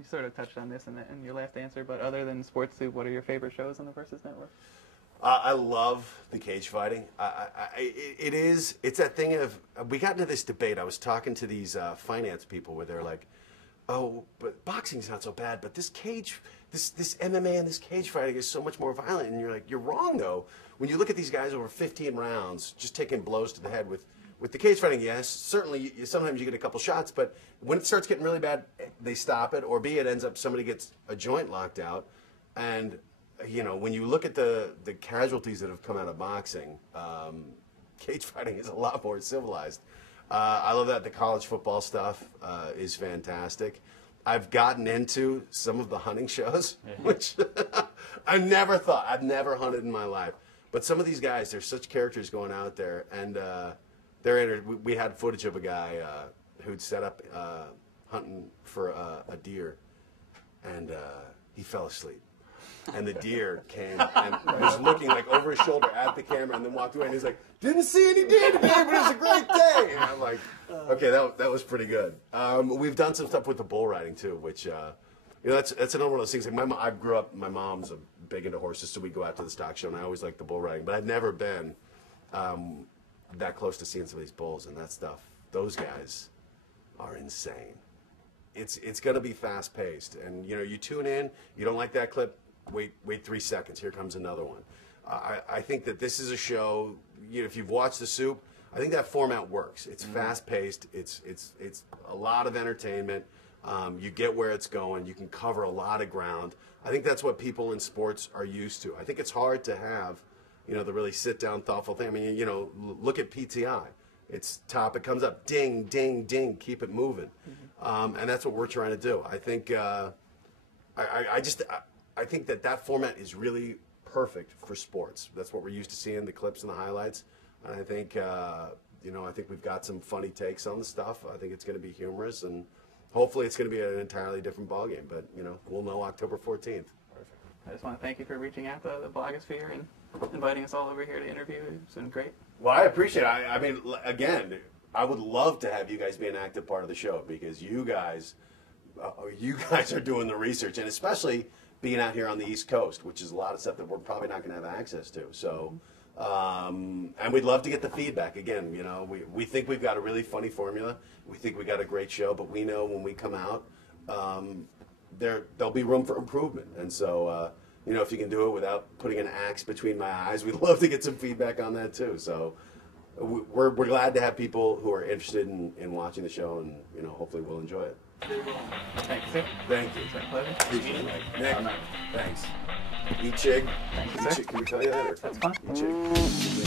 You sort of touched on this in your last answer, but other than Sports Soup, what are your favorite shows on the Versus Network? I love the cage fighting. It's that thing of, we got into this debate. I was talking to these finance people where they're like, oh, but boxing's not so bad, but this MMA and this cage fighting is so much more violent. And you're like, you're wrong though. When you look at these guys over 15 rounds, just taking blows to the head with the cage fighting, yes, certainly sometimes you get a couple shots, but when it starts getting really bad, they stop it, or B, it ends up somebody gets a joint locked out. And you know, when you look at the casualties that have come out of boxing, cage fighting is a lot more civilized. I love that the college football stuff is fantastic. I've gotten into some of the hunting shows, which I've never hunted in my life. But some of these guys, they're such characters going out there, and we had footage of a guy who'd set up hunting for a deer, and he fell asleep. And the deer came and was looking like over his shoulder at the camera and then walked away. And he's like, didn't see any deer today, but it was a great day. And I'm like, okay, that was pretty good. We've done some stuff with the bull riding too, which, you know, that's another one of those things. Like I grew up, my mom's big into horses, so we go out to the stock show, and I always liked the bull riding. But I'd never been that close to seeing some of these bulls and that stuff. Those guys are insane. It's going to be fast paced. And, you know, you tune in, you don't like that clip, wait 3 seconds. Here comes another one. I think that this is a show. You know, if you've watched The Soup, I think that format works. It's fast paced. It's a lot of entertainment. You get where it's going. You can cover a lot of ground. I think that's what people in sports are used to. I think it's hard to have, you know, the really sit down, thoughtful thing. I mean, you know, look at PTI. It's topic comes up, ding, ding, ding, keep it moving, and that's what we're trying to do. I think I think that format is really perfect for sports. That's what we're used to seeing, the clips and the highlights. And I think, you know, I think we've got some funny takes on the stuff. I think it's going to be humorous, and hopefully it's going to be an entirely different ballgame. But, you know, we'll know October 14th. Perfect. I just want to thank you for reaching out to the blogosphere and inviting us all over here to interview. It's been great. Well, I appreciate it. I mean, again, I would love to have you guys be an active part of the show, because you guys are doing the research, and especially being out here on the East Coast, which is a lot of stuff that we're probably not going to have access to. So, and we'd love to get the feedback. Again, you know, we think we've got a really funny formula. We think we got a great show, but we know when we come out, there'll be room for improvement. And so, you know, if you can do it without putting an axe between my eyes, we'd love to get some feedback on that too. So we're glad to have people who are interested in watching the show, and, you know, hopefully we'll enjoy it. Thank you, sir. Thank you. It's been a pleasure. Appreciate it, Nick. Thanks. Eat Chig. Thank you, sir. Can we tell you that? That's fine. Eat Chig.